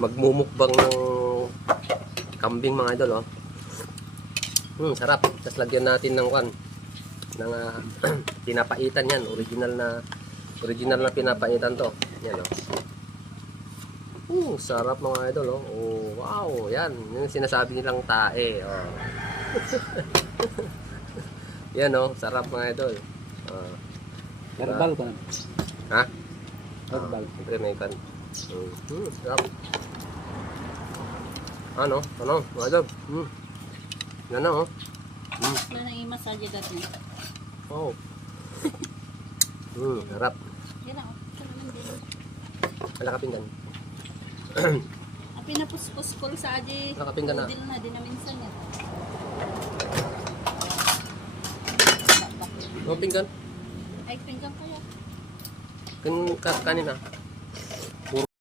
magmumukbang ng kambing mga idol, oh. Sarap. Tapos lagyan natin ng ng pinapaitan yan, original na pinapaitan to. Yan, oh. Sarap mga idol, oh. Oh, wow, yan. Yung sinasabi nilang tae, oh. Yan, oh, sarap mga idol. Herbal ka na. Ha? Herbal. Siyempre may sarap. Ano, mga idol. Yan na, oh. Wala nang i-massage dati. Oh. Sarap. Yan ako. Wala ka pinggan. Ang pinapuspos ko sa aji. Nakapinggan na. Udil na din na minsan yan. Oh, pinggan. Ay, pinggan kaya. Kanina.